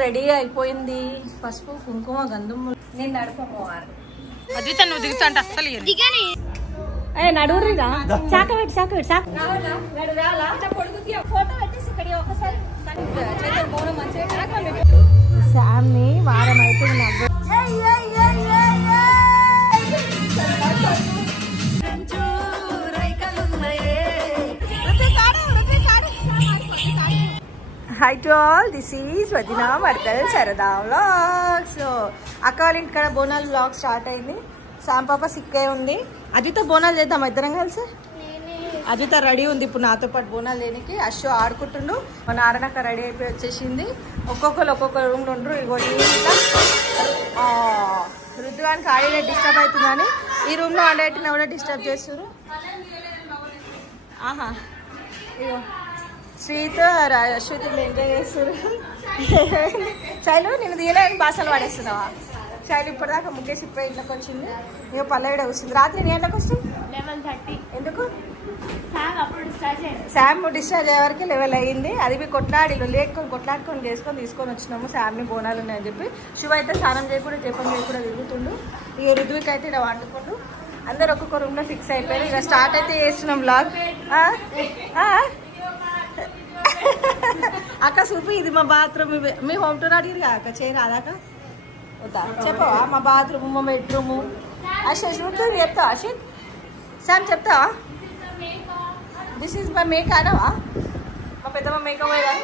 Ready అయిపోయింది. పసుపు కుంకుమ గంధము. నేను నడపమోవారు అద్విత నువ్వు దిగుతా అంటే అస్సలు నడువురిగా చాక పెట్టి చాక పెట్టి చాక ఫోటో పెట్టేసి ఇక్కడ ఒకసారి శామ్ ని వారం అవుతుంది. Hi to all, this is Vadina Martal Sarada Vlogs. So, అక్క వాళ్ళ ఇక్కడ బోనాలు వ్లాగ్ స్టార్ట్ అయింది. శామ్ పాప సిక్ అయి ఉంది. అద్విత బోనాలు చేద్దాం ఇద్దరం కలిసి. అద్విత రెడీ ఉంది ఇప్పుడు నాతో పాటు బోనాలు లేనికి. అశ్వ ఆడుకుంటుండు. మా నారాయణక్క రెడీ అయిపోయి వచ్చేసింది. ఒక్కొక్కరు ఒక్కొక్క రూమ్లో ఉండరు. ఇగో ఋతువానికి ఆడే డిస్టర్బ్ అవుతుందని ఈ రూమ్లో ఆడేటిని కూడా డిస్టర్బ్ చేస్తున్నారు. ఆహా ఇగో శ్రీతో అశ్వతిలో ఎంజాయ్ చేస్తారు. శైలు నేను తీయలేని భాషలు పాడేస్తున్నావా? శైలు ఇప్పటిదాకా ముగ్గేసి ఇప్పుడే ఇంట్లోకి వచ్చింది. ఇక పల్లెడ వస్తుంది. రాత్రి ఎన్ని గంటలకు వస్తుంది? 11:30. ఎందుకు? శామ్ డిశ్చార్జ్ అయ్యే వరకు 11 అయ్యింది. అది మీ కొట్లాడి కొట్లాడుకొని చేసుకొని తీసుకొని వచ్చినాము. శామ్ని బోనాలు ఉన్నాయని చెప్పి. శివ అయితే స్నానం చేయకుండా జపం చేయకుండా తిరుగుతుండు. ఇక ఋతువుకి అయితే ఇలా వండుకుంటూ అందరు ఒక్కొక్క రూమ్లో ఫిక్స్ అయిపోయారు. ఇక స్టార్ట్ అయితే చేస్తున్నాం వ్లాగ్. అక్క చూపి ఇది మా బాత్రూమ్. మీ హోమ్ టూర్ అడిగిరు అక్క చేయరాదాక వద్దా చెప్పవా? మా బాత్రూమ్ మా బెడ్రూము. అశోక్ చూస్తుంది చెప్తావా? అశోక్ శామ్ చెప్తావా? దిస్ ఈజ్ మై మేక్ అనవా? మా పెద్దమ్మ మేక పోయా.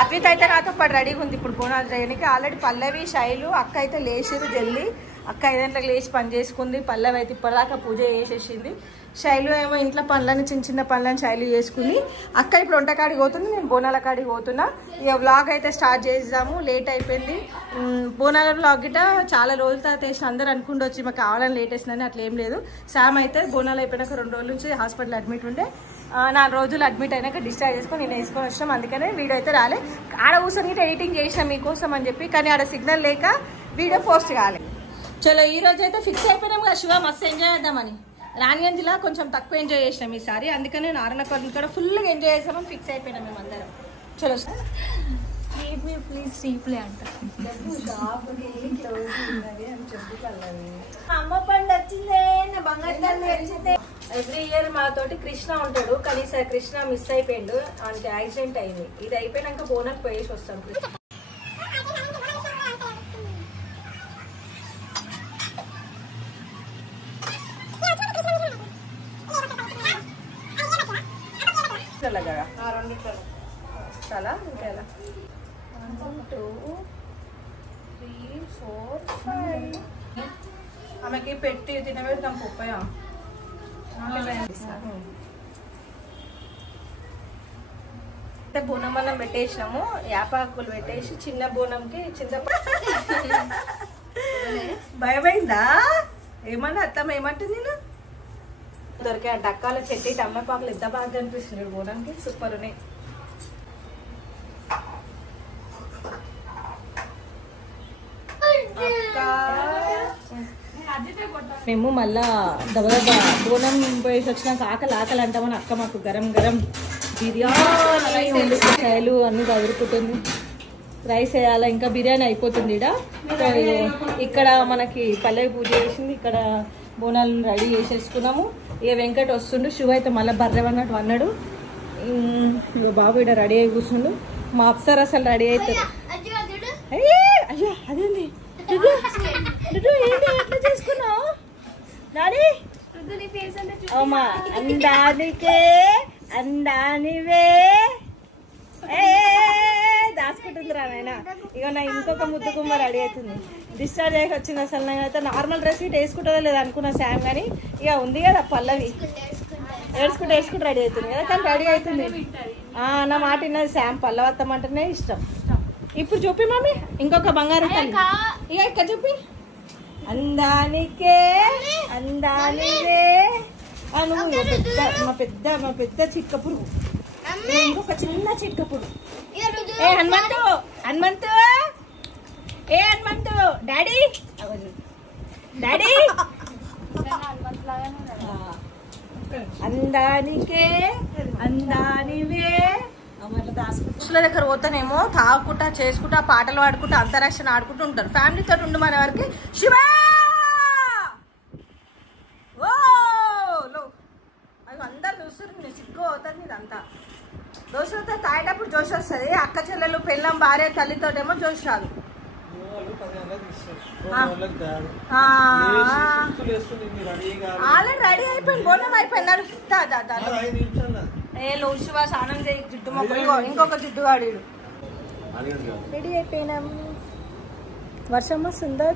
అద్విత అయితే నాతో పాటు రెడీగా ఉంది ఇప్పుడు బోనాలు చేయడానికి. ఆల్రెడీ పల్లవి శైలు అక్క అయితే లేచిరు జల్దీ. అక్క 5 గంటలకు లేచి పని చేసుకుంది. పల్లవి అయితే ఇప్పటిదాకా పూజ చేసేసింది. శైలు ఏమో ఇంట్లో పనులని చిన్న పనులను శైలు చేసుకుని అక్క ఇప్పుడు వంటకాడికి పోతుంది. నేను బోనాల కాడికి పోతున్నా. ఇక వ్లాగ్ అయితే స్టార్ట్ చేద్దాము. లేట్ అయిపోయింది. బోనాల వ్లాగ్ గిట చాలా రోజుల తర్వాత వేసిన అందరూ అనుకుంటూ మాకు కావాలని లేట్ వేసిందని అట్లా ఏం లేదు. శామ్ అయితే బోనాలు అయిపోయినాక 2 రోజుల నుంచి హాస్పిటల్ అడ్మిట్ ఉండే. 4 రోజులు అడ్మిట్ అయినాక డిశ్చార్జ్ చేసుకొని నేను వేసుకొని వచ్చినాం. అందుకనే వీడియో అయితే రాలే. ఆడ కూర్చొని ఎడిటింగ్ చేసినాం మీకోసం అని చెప్పి. కానీ ఆడ సిగ్నల్ లేక వీడియో పోస్ట్ కాలే. చలో ఈ రోజు అయితే ఫిక్స్ అయిపోయినాం కదా శివ. మస్తు ఎంజాయ్ చేద్దామని. రాణిగంజ్లా కొంచెం తక్కువ ఎంజాయ్ చేసినాం ఈసారి. అందుకని నారాయణకొండ కూడా ఫుల్గా ఎంజాయ్ చేసామని ఫిక్స్ అయిపోయినాం మేము అందరం. చలో ప్లీజ్ రీప్లే అంట. అమ్మ పండు వచ్చిందే, నా బంగారు తల్లి వచ్చిందే. ఎవ్రీ ఇయర్ మాతోటి కృష్ణ ఉంటాడు. కానీ ఈసారి కృష్ణ మిస్ అయిపోయిండు. అంటే యాక్సిడెంట్ అయింది. ఇది అయిపోయినాక బోనాలు పోయేసి వస్తాం. చాలా ఇంకా 1 2 3 4 5 ఆమెకి పెట్టి తినబెడతాం పప్పయ్య. బోనం మనం పెట్టేసినాము. యాపాకులు పెట్టేసి చిన్న బోనంకి భయమైందా? ఏమన్నా అత్తమ్మ ఏమంటుంది? నేను దొరికే డక్కాల చెట్టి టమ్మపాకులు ఎంత బాగా కనిపిస్తుంది బోనంకి. సూపర్ ఉన్నాయి. మేము మళ్ళా దబదబా బోనం పోయేసి వచ్చినాక ఆకలి అంటామని అక్క మాకు గరం గరం బిర్యానీ శైలు అన్ని చదువుకుంటుంది. రైస్ వేయాలా, ఇంకా బిర్యానీ అయిపోతుంది. ఇక్కడ మనకి పల్లవి పూజ చేసింది. ఇక్కడ బోనాలు రెడీ చేసేసుకున్నాము. ఇక వెంకట్ వస్తుండు. శివ అయితే మళ్ళీ బర్రెవన్నట్టు అన్నాడు. బాబు ఇక్కడ రెడీ అయి కూర్చుండు. మా అప్సర్ అసలు రెడీ అవుతారు. అయ్యో అదేంది ఏంటి ఎట్లా చేసుకున్నావు డాడీ? అమ్మా అందానివే దాచుకుంటుందిరా నాయన. ఇక నా ఇంకొక ముద్దు కుమ్మ రెడీ అవుతుంది. డిశ్చార్జ్ అయ్యి వచ్చింది. అసలు నేనైతే నార్మల్ డ్రెస్ ఇటు వేసుకుంటుందో లేదు అనుకున్నా శామ్. కానీ ఇక ఉంది కదా పల్లవి ఏడ్చుకుంటూ రెడీ అవుతుంది కదా. కానీ రెడీ అవుతుంది. నా మాట విన్నది శామ్. పల్లవత్తమంటేనే ఇష్టం. ఇప్పుడు చూపి మమ్మీ ఇంకొక బంగారం తల్లి. ఇక ఇక్కడ చూపి. అందానికే అందానివే. నువ్వు మా పెద్ద చిట్క పురుగు. ఇంకొక చిన్న చిట్క పురుగు. ఏ హనుమంతు డాడీ అందానికే అందానివే. దాచుకుంటా దగ్గర పోతానేమో తాగుకుంటా చేసుకుంటా పాటలు పాడుకుంటా అంతరాక్షణ ఆడుకుంటూ ఉంటారు. ఫ్యామిలీతో ఉండు మన వారికి శివా ఓ అవి అందరు చూస్తారు. నేను సిగ్గు అవుతుంది ఇదంతా. దోశలతో తాగేటప్పుడు జోష్ వస్తుంది. అక్క చెల్లెలు పెళ్ళం భార్య తల్లితోటేమో జోష్ రాదు. ఆల్రెడీ రెడీ అయిపోయింది. బోనం అయిపోయినాడు. ఏ లో శివ స్నానం చేయి జిడ్డు మొక్కలు. ఇంకొక జిడ్డుగాడు రెడీ అయిపోయినాం. వర్షం వస్తుందా?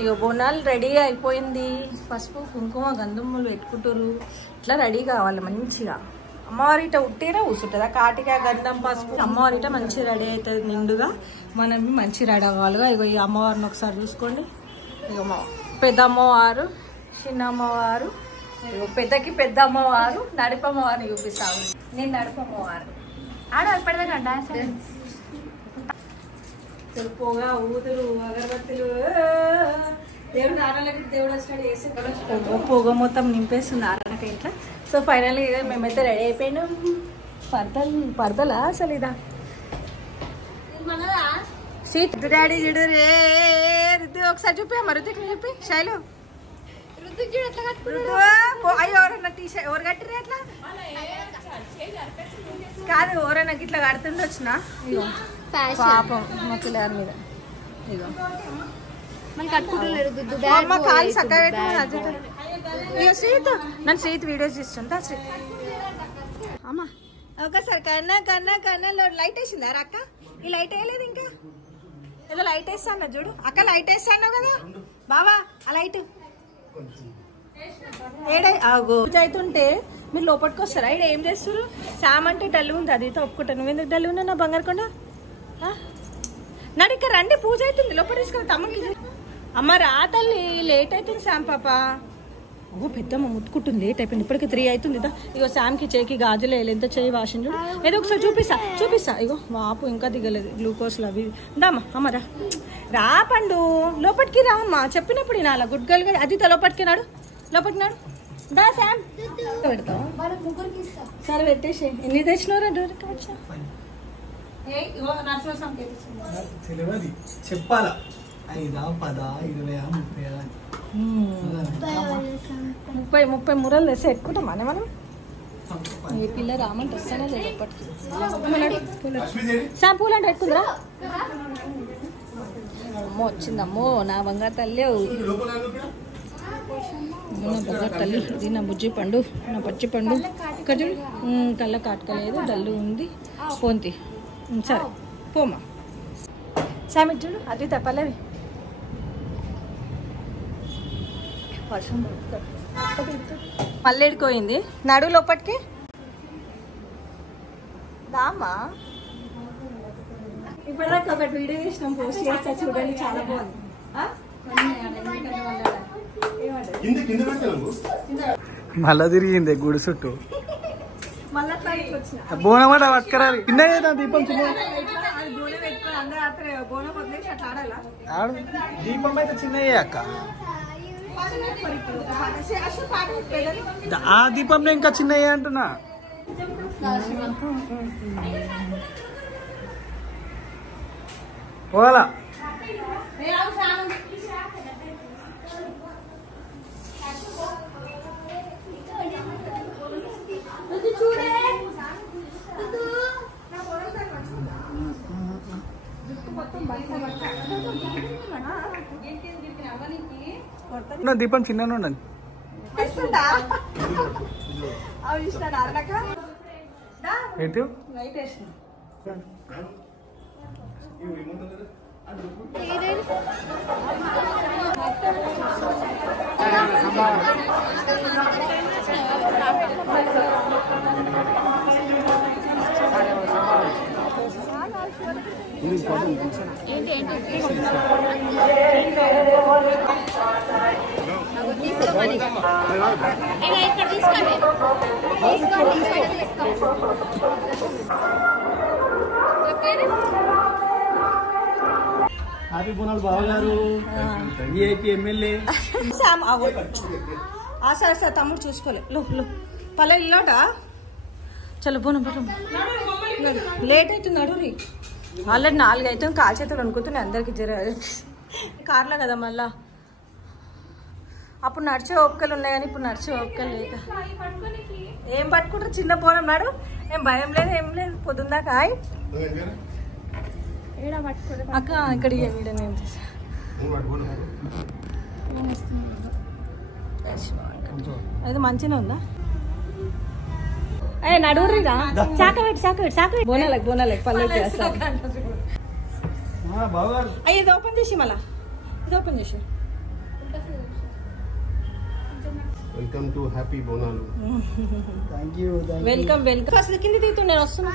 ఇక బోనాలు రెడీ అయిపోయింది. పసుపు కుంకుమ గంధములు పెట్టుకుంటారు. ఇట్లా రెడీ కావాలి మంచిగా. అమ్మవారిట ఉట్టినా కూర్చుంటుందా కాటిక గంధం పసుపు. అమ్మవారిట మంచిగా రెడీ అవుతుంది నిండుగా. మనం మంచి రెడీ అవ్వాలిగా. ఇగో ఈ అమ్మవారిని ఒకసారి చూసుకోండి. ఇక పెద్ద అమ్మవారు చిన్న అమ్మవారు. ఇగో పెద్దకి పెద్ద అమ్మవారు నడిపమ్మవారిని చూపిస్తాము. నేను నడిపమ్మవారు ఆడ ఎప్పటిదాకా పొగ ఊదులు అగరబత్తులు దేవుడు నారాయణకి దేవుడు వచ్చినట్టు చేసి పొగ మొత్తం నింపేస్తుంది నారాయణకి ఇంట్లో. సో ఫైనల్గా మేమైతే రెడీ అయిపోయినాం. పర్దలా అసలు ఇదా సీట్ డాడీ చూడు రే రుద్దు ఒకసారి చూపి రుద్దుకి చూపి శైలు అయ్యో ఎవరన్నా టీషర్ట్ ఎవరు కట్టిరే అట్లా కాదు ఎవరైనా ఇట్లా కడుతుండే వచ్చిన పాపం మా పిల్లల మీద. ఇగో అమ్మ కాలు చక్కగా పెట్టుకుని ఇక శ్రీత్ నన్ను శ్రీత్ వీడియోస్ తీస్తుంటా. శ్రీత్ అమ్మ ఒకసారి కన్నా కన్నా కన్నా లైట్ వేసిందా అక్క? ఈ లైట్ వేయలేదు ఇంకా. ఏదో లైట్ వేస్తాను చూడు అక్క. లైట్ వేస్తాను కదా బావా. ఆ లైట్ ఏడే ఆగో పూజ అవుతుంటే మీరు లోపలికి వస్తారా? ఇక్కడ ఏం చేస్తారు? శామ్ అంటే డల్ ఉంది. అది ఒప్పుకుంటా. నువ్వెందుకు డల్ ఉన్నా నా బంగారుకొండ? నాడు ఇక్కడ రండి పూజ అవుతుంది. లోపల తీసుకుని తమ్ముడికి. అమ్మ రా తల్లి లేట్ అవుతుంది శామ్ పాప. ఓ పెద్దమ్మ ముట్టుకుంటుంది. లేట్ అయిపోయింది. ఇప్పటికి 3 అవుతుంది. ఇగో శామ్కి చేయికి గాజులు వేయాలి. ఎంత చేయి వాషన్ చూడు. ఏదో ఒకసారి చూపిస్తా. ఇగో వాపు ఇంకా దిగలేదు. గ్లూకోజ్లు అవి దామా. అమ్మ రా పండు లోపలికి రా అమ్మ. చెప్పినప్పుడు వినాలా. గుడ్ గర్ల్ గా అది లోపలికి నాడు. లోపలికి నాడు దా శామ్. పెడతావు సరే పెట్టేసి. ఎన్ని తెచ్చినవరా చెప్పాలా? 5, 10, 20, 30 మురలు తెస్తే ఎక్కుతాం అనే మనం. ఈ పిల్ల రామంటే వస్తానే లేదు ఎప్పటికి. షాంపూలు అంటే పెట్టుకుందిరా. అమ్మో వచ్చిందమ్మో నా బంగారు తల్లి. నా బంగారు తల్లి. ఇది నా బుజ్జి పండు నా పచ్చి పండు. ఇక్కడ చూడు కళ్ళ కాటుకలేదు. డల్లు ఉంది. పోంతి సరే పోమా. శామి చూడు అది తప్పలేవి. వర్షం మళ్ళీ ఎడుకోయింది. నడు లోపటికి దామా. ఇప్పటిదాకా ఒకటి వీడియో చేసినాం. పోస్ట్ చేస్తా చూడండి. చాలా బాగుంది. మళ్ళా తిరిగింది గుడి చుట్టూ. మళ్ళీ బోనమాట పట్టుకరాలి. చిన్న దీపం చిన్న దీపం అయితే చిన్నయ్యే అక్క. ఆ దీపంలో ఇంకా చిన్నయ్యే అంటున్నా. పోవాలా దీపం చిన్న ఉండండి. ఏంటి హ్యాపీ బోనాలు బావగారు. విఐపి ఎమ్మెల్యే సార్ తమ్ముడు చూసుకోలే లో పల్లె ఇల్లోట చలో బోనం బోనం లేట్ అవుతుంది నడురి ఆల్రెడీ 4 అవుతుంది కాలు చేతులు అనుకుంటున్నాయి అందరికి జర కార్లో కదా మళ్ళా అప్పుడు నడిచే ఓపికలు ఉన్నాయి కానీ ఇప్పుడు నడిచే ఓపికలు లేక ఏం పట్టుకుంటారు చిన్న బోనం నాడు ఏం భయం లేదు ఏం లేదు పొద్దుందాకా అక్క ఇక్కడ వీడియో నేను అది మంచిగా ఉందా అయ్యే నడువురిగా చాకబెట్టి బోనాలకి పల్లె అయ్యి ఇది ఓపెన్ చేసి మళ్ళా ఇది ఓపెన్ చేసి welcome to happy Bonalu. Welcome అసలు కింద దిగుతూ నేను వస్తున్నా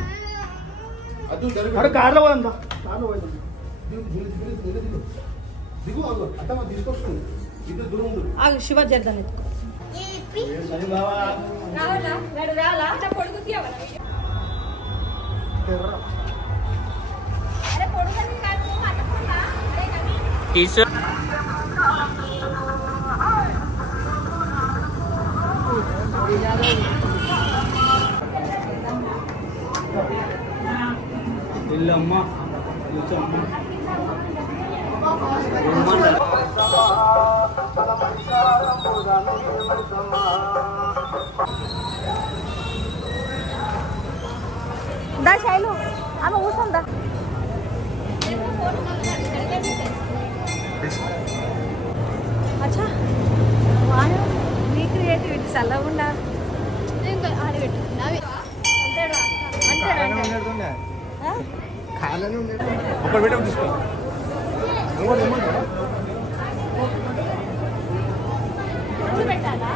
కార్లో పోదా కార్లో పోదాం శివ జర్దాన్ ఎత్తుకో ఇల్లమ్మ దా శైలు ఆమె కూర్చోందా అచ్చా వాడు నీ క్రియేటివిటీ చల్లగా ఉండాలి ఒకటి పెట్టం తీసుకో పెట్టాలా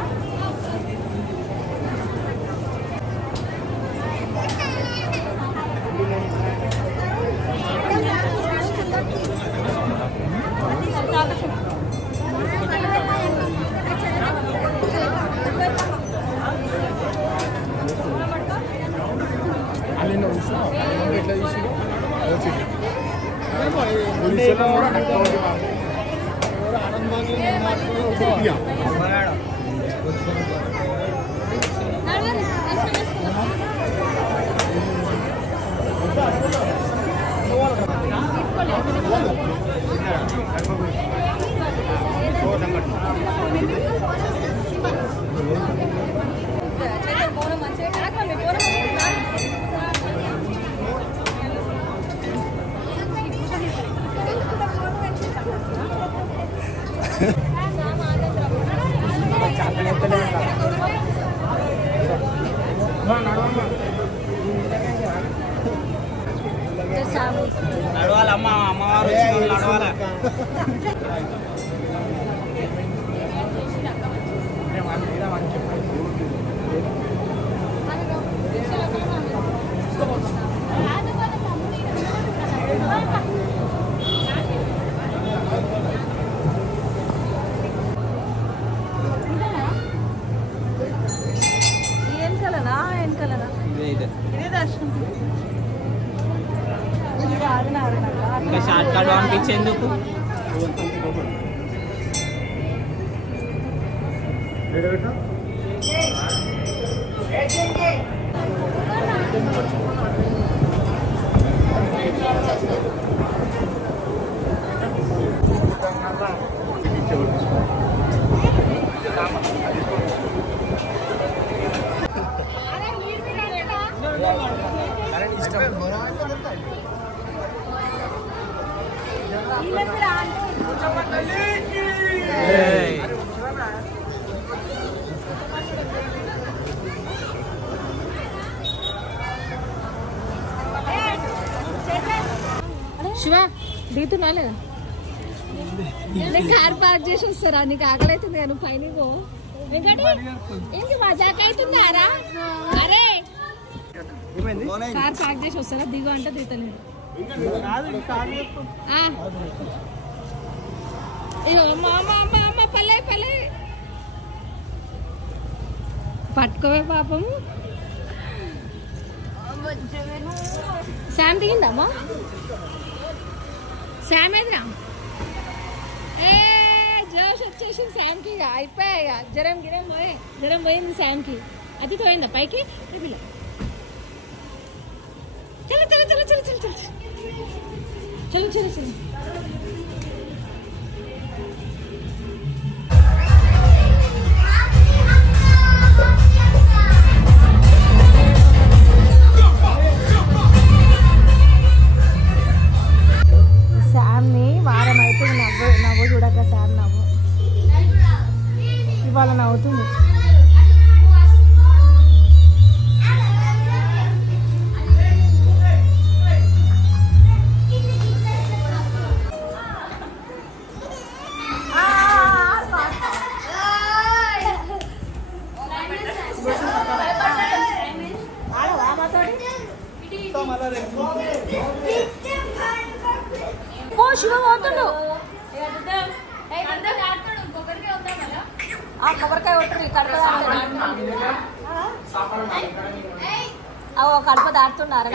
నడవాలమ్మ అమ్మవారు నడవాల షార్ట్ కట్ పంపించేందుకు శివ దిగుతున్నా లేదా నేను కార్ పార్క్ చేసి వస్తారా నీకు ఆకలి అవుతుంది కదా నువ్వు పైన పో వెంకటి ఏంటి మజాక్ అవుతుందారా అరే కార్ పార్క్ చేసి వస్తారా దిగు అంటే దిగుతలేదు అమ్మ పల్లె పల్లె పట్టుకోవే పాపము శామ్ దిగిందమ్మా శామ్ ఎదురా ఏ జోష్ వచ్చేసింది శాంకి అయిపోయా జ్వరం పోయింది శాంకి అది పోయిందా పైకి పిల్ల చలో చలో చలో చలో చలో చలో చలో చలో చలో శామ్ని వారం అయితే నవ్వు చూడక శామ్ నవ్వు ఇవాళ నవ్వుతుంది శివ పోతుండు కొబ్బరికాయ కొట్టు కడప దాటుతున్నారు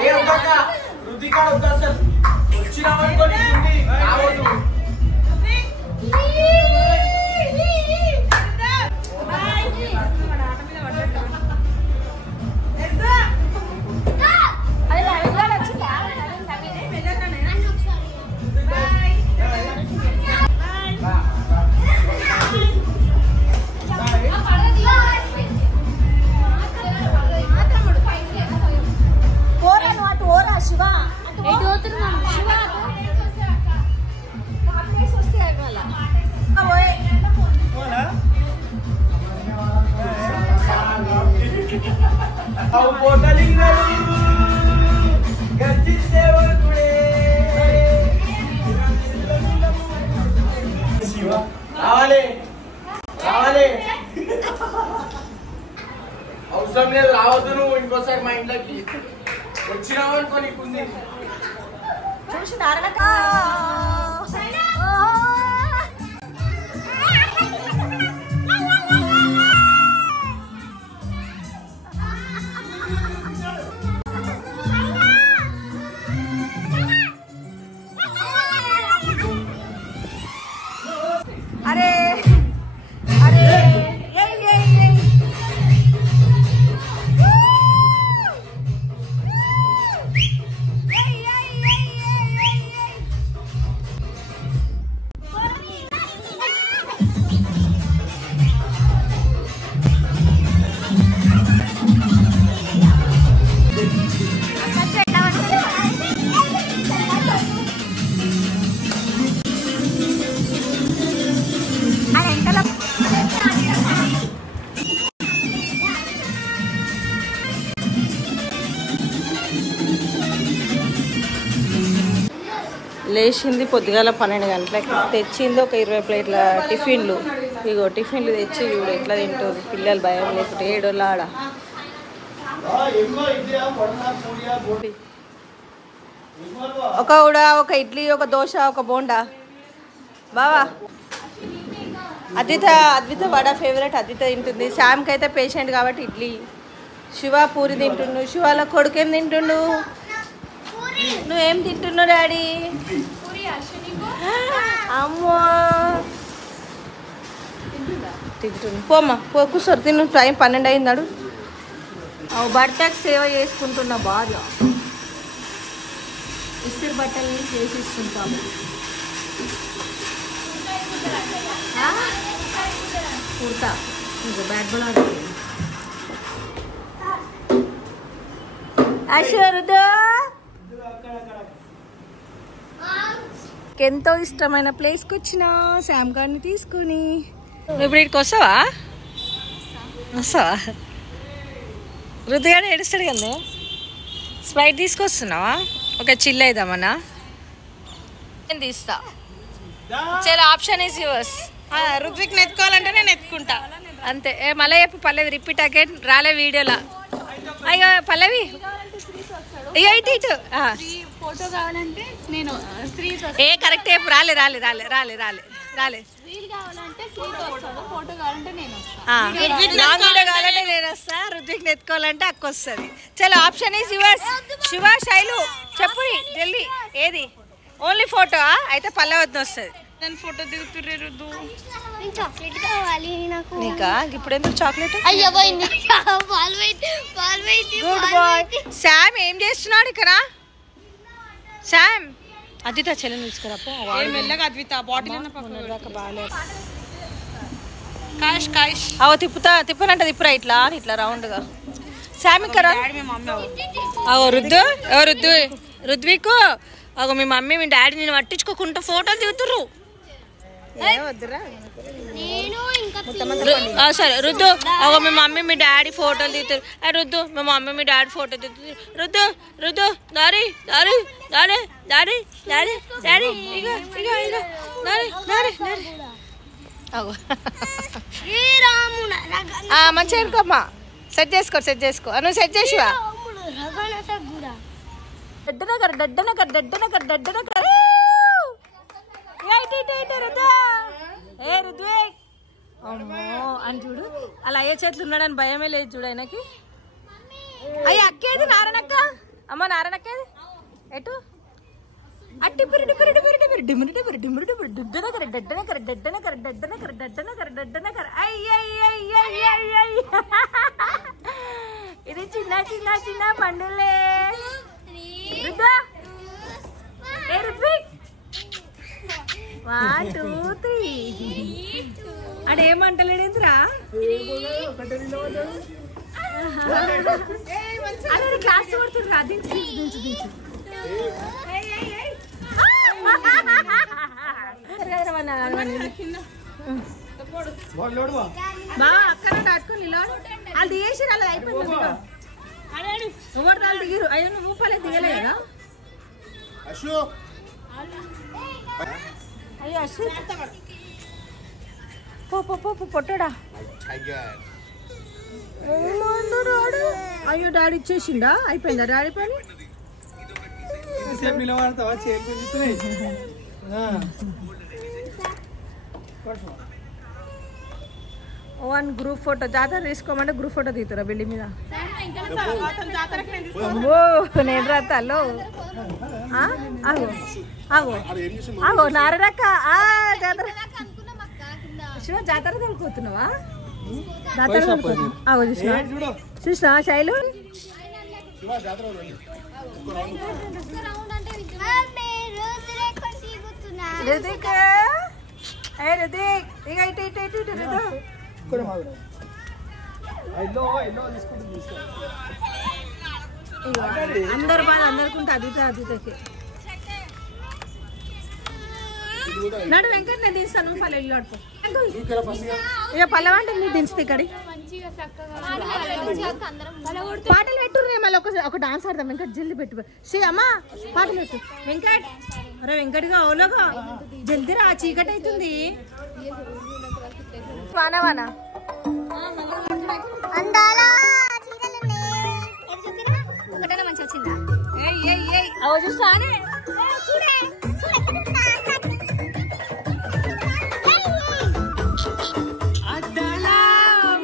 అవసరం లేదు రావద్దు నువ్వు ఇంకోసారి మా ఇంట్లోకి వచ్చినావు అనుకో నీకుంది చూసినారా అరే అరే లేచింది పొద్దుగాల 12 గంటలకి తెచ్చింది ఒక 20 ప్లేట్ల టిఫిన్లు ఇగో టిఫిన్లు తెచ్చి చూడు ఎట్లా తింటుంది పిల్లలు భయం లేకుంటే ఏడోళ్ళ ఒక ఉడ ఒక ఇడ్లీ ఒక దోశ ఒక బోండా బావా అద్విత వడ ఫేవరెట్ అద్విత తింటుంది శామ్కి అయితే పేషెంట్ కాబట్టి ఇడ్లీ శివ పూరి తింటుండు శివాల కొడుకేం తింటుండు నువ్వేం తింటున్నావు డాడీ అమ్మో తింటుండు పోమ్మా కూర్చోరు తిను టైం 12 అయిందాడు భర్తకు సేవ చేసుకుంటున్నా బాగా ఇస్త్రీ బట్టల్ని చేసి ఇస్తుంటాము కుర్తా ఇంకా బ్యాట్ బాల్ అశ్వరుడు ఎంతో ఇష్టమైన ప్లేస్కి వచ్చినా శామ్ గారిని తీసుకుని నువ్వు ఇప్పుడు ఇక్కడికి వస్తావా రుద్దుగాడు ఏడుస్తాడు కదా స్ప్రైట్ తీసుకొస్తున్నావా ఒక చిల్ అయిదామన్నా నేను తీస్తా చాలా ఆప్షన్ ఈజ్ యువర్స్ రుద్విక్ నెత్తుకోవాలంటే నేను ఎత్తుకుంటా అంతే మళ్ళీ చెప్పు పల్లవి రిపీట్ అగైన్ రాలే వీడియోలో అయ్యో పల్లవి అయ్యో ఇటు ఫోటో కావాలంటే నేను ఏ కరెక్ట్ చెప్పు రాలే రాలే రాలే రాలే రాలే రాలే ఫోటో కావాలంటే నేను కావాలంటే నేను వస్తా రుద్విక్ నెత్తుకోవాలంటే అక్క వస్తుంది చలో option is yours Shiva Shailu చెప్పు జల్దీ ఏది ఓన్లీ ఫోటో అయితే పల్లవి వద్దు వస్తుంది నేను ఫోటో దిగుతుర్రే రుద్దు. చాక్లెట్ కావాలి నాకు. నీకా ఇప్పుడు ఎందుకు చాక్లెట్? అయ్యో పోయింది. Good bye. శామ్ ఏం చేస్తున్నాడు ఇక్కడ? శామ్ అదిత చెల్లెని తీసుకురాపో. ఏం మెల్లగా అద్విత బాటిల్ అన్న పక్కన దాకా బాగాలేదు. కాష్ కాష్ అవ తిప్పనంట తిప్పురా ఇట్లా ఇట్లా రౌండ్ గా. శామ్ ఇక్కడ డాడీ మీ మమ్మీ అగో రుద్వికు అగో మీ మమ్మీ మీ డాడీ నేను పట్టించుకోకుండా ఫోటోలు దిగుతుర్రు. నేను ఇంకా సరే రుద్దు అగో మీ మమ్మీ మీ డాడీ ఫోటోలు దిగుతారు. రుద్దు మీ మమ్మీ మీ డాడీ ఫోటో దిగుతారు. రుద్దు దారి దారి దారి దారి దారి డాడీ ఇగో ఇగో ఇగో దారి దారి దారి అగో మంచిగా అనుకోమ్మా. సెట్ చేసుకో నువ్వు సెట్ చేసివా? అమ్మో అని చూడు అలా అయ్యే చేతులు ఉన్నాడని భయమే లేదు చూడు ఆయనకి. అయ్యి అక్కేది నారాయణక్క. అమ్మ నారాయణక్కేది ఎటు అట్టి ఇది చిన్న చిన్న చిన్న పండులే. వన్ టూ త్రీ అడేమంటలేడేంద్రా అదే క్లాస్ కొడుతుండ్రా. దించు బాగా అక్కడ దాటుకుని వాళ్ళు దిగేసి అలా అయిపోయింది. ఎవరు వాళ్ళు దిగిరు. అయ్యో నువ్వు రూపాయలే దిగలేదా? అయ్యో అశ్విత్ పొట్టడా. అయ్యో డాడీ ఇచ్చేసిండా? అయిపోయిందా డాడీ పని? వన్ గ్రూప్ ఫోటో జాతర తీసుకోమంటే గ్రూప్ ఫోటో తీస్తారా బిల్డింగ్ మీద? నేను రాతాలో ఆగో ఆగో ఆగో నారడక్క జాతర జాతర తోలుకోతున్నావా? జాతర ఆగో చూసినా శైలు రుదిక్ ఇక ఇటు ఇటు ఇటు ఇటు రుదు. అందరు బాగా అందరికి అదితకి నడు వెంకట నేను తీస్తాను. పల్లె ఇల్లు అడుపు ఇక పల్లెవంటే నీ దించుతా ఇక్కడ పాటలు పెట్టుర్రే. మళ్ళీ ఒక డాన్స్ ఆడదాం. వెంకట్ జల్దీ పెట్టు. శ్రీ అమ్మా పాటలు పెట్టు వెంకట్. అరే వెంకట్గా ఓలోగా జల్దీ రా చీకటి అవుతుంది. వానా వానా ఒకటైనా మంచి వచ్చిందా? చూస్తానే అద్దాలా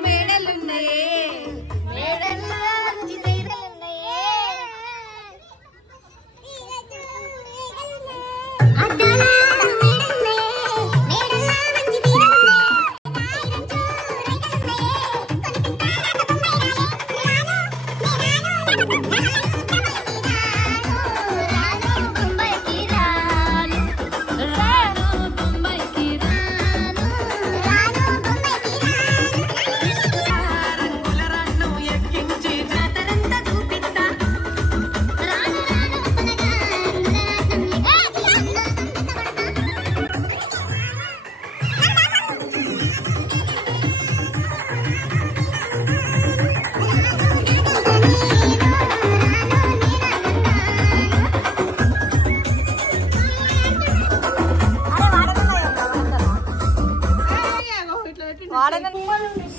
మేడలున్నాయే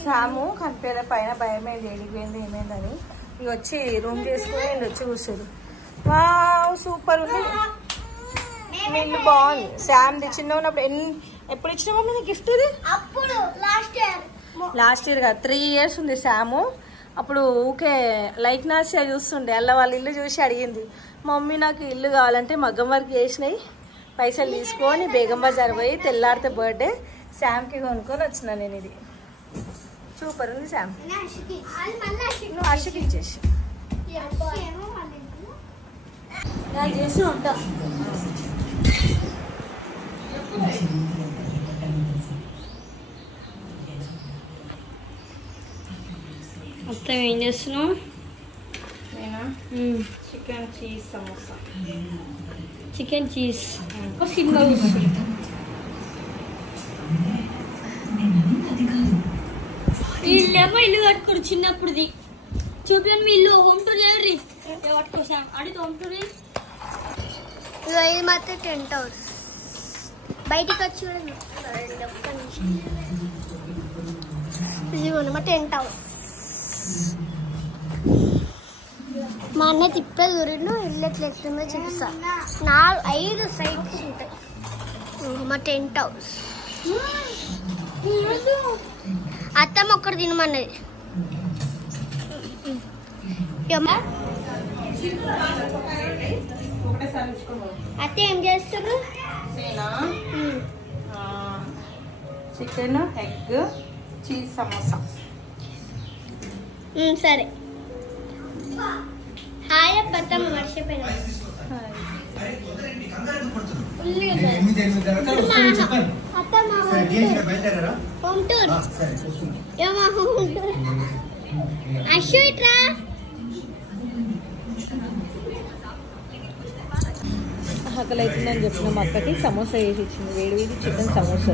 సాము కనిపేద పైన భయమైంది ఏడిపోయింది ఏమైందని ఇక వచ్చి రూమ్ చేసుకుని వచ్చి కూర్చోరు. వావ్ సూపర్ ఉంది. ఇల్లు బాగుంది. శామ్ది చిన్న ఉన్నప్పుడు ఎప్పుడు ఇచ్చినామో గిఫ్ట్ ఇది? లాస్ట్ ఇయర్ కదా 3 years ఉంది శాము. అప్పుడు ఊకే లైక్ నాసియా చూస్తుండే అలా వాళ్ళ ఇల్లు చూసి అడిగింది, మమ్మీ నాకు ఇల్లు కావాలంటే మగ్గం వర్క్ చేసినాయి పైసలు తీసుకొని బేగం బజార్ పోయి తెల్లారితే బర్త్డే శామ్కి కొనుక్కొని వచ్చిన నేను. ఇది సూపర్ ఉంది శామ్. నువ్వు హర్షకి ఇచ్చేసి చేసి ఉంటా. మొత్తం ఏం చేస్తున్నావు? నేనా chicken cheese samosa. Chicken cheese cinema వీళ్ళేమో ఇల్లు కట్టుకోరు చిన్నప్పుడుది. చూపించండి మీ ఇల్లు. Home tour చేయర్రి. పట్టుకోసాం అడిగి హోమ్ టూర్. ఇది మాత్రం టెంట్ హౌస్. బయటికి వచ్చి చూడండి. ఇదిగోండి మా టెంట్ హౌస్. మా అన్న తిప్పే దూరిండు. ఇల్లు ఎట్లా ఎట్లుందో చూపిస్తా. 5 సైడ్స్ ఉంటాయి. మా టెంట్ హౌస్. అత్తమ్మ ఒక్కటి తినమన్నది. అత్త ఏం చేస్తారు? Chicken egg cheese samosa. సరే. హాయ్ అత్తమ్మ మర్చిపోయినా. Home tour. అశు ఇట్రా. ఆకలి అవుతుందని చెప్పిన మా అక్కకి సమోసా వేసి ఇచ్చింది. వేడి వేడి చికెన్ సమోసా.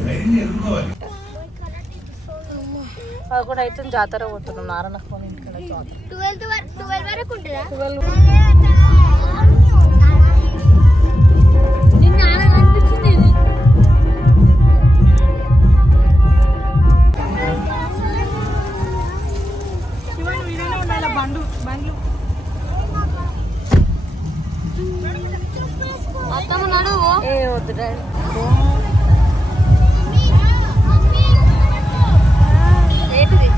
11 అవుతుంది. జాతర పోతున్నాం. నారాయణ ఫోన్ ఇంటికి జాతర 12 వరకు ఉంటుందా? 12 అనిపించింది. బండ్లు అత్తమ్మ నడువు. ఏ వద్దు డాడీ. ఏంటిది?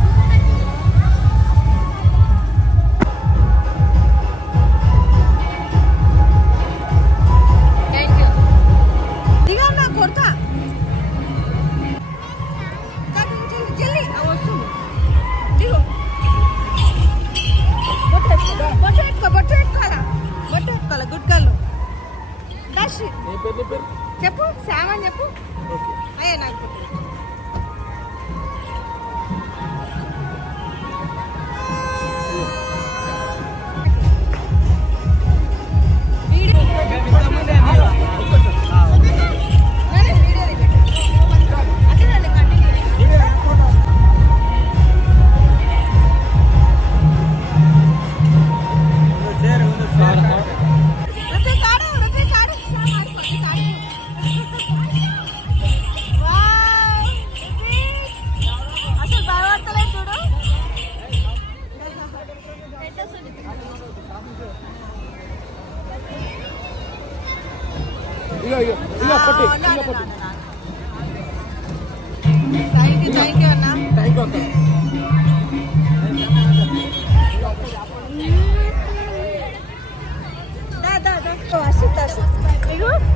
Thank you. దిగా నా కొడతా. జల్లి వస్తుంది. దిగు. బొట్టు పెట్టుకోవాలా? Good girl. దర్శి చెప్పు. శామని చెప్పు. అయ్యే నాకు థ్యాంక్ యూ అన్న.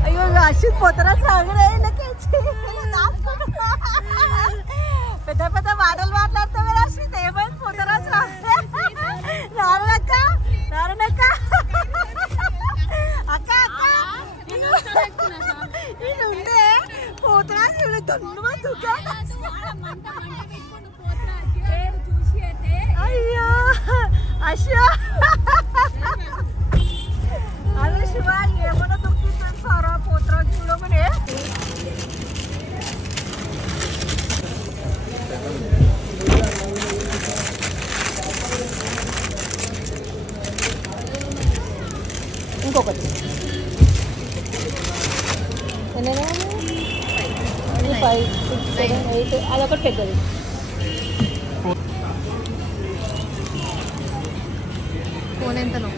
అయ్యో అశ్విత్ పోతారా సాగరే. పెద్ద పెద్ద మాటలు మాట్లాడతావు కదా అశ్విత్. ఏమైంది? పోతారా నారాయణక్క. నారాయణక్క అక్క అక్క ఉందే పోతున్నా దొంగ దుఃఖ. అయ్యో అశ్వ అదే శివ ఏమన్నా దుఃఖిస్తాను సారా పోతురా చూడమని. ఇంకొకటి 5, 6, 7, 8 అదొకటి పెద్దది. ఫోన్ ఎంతనో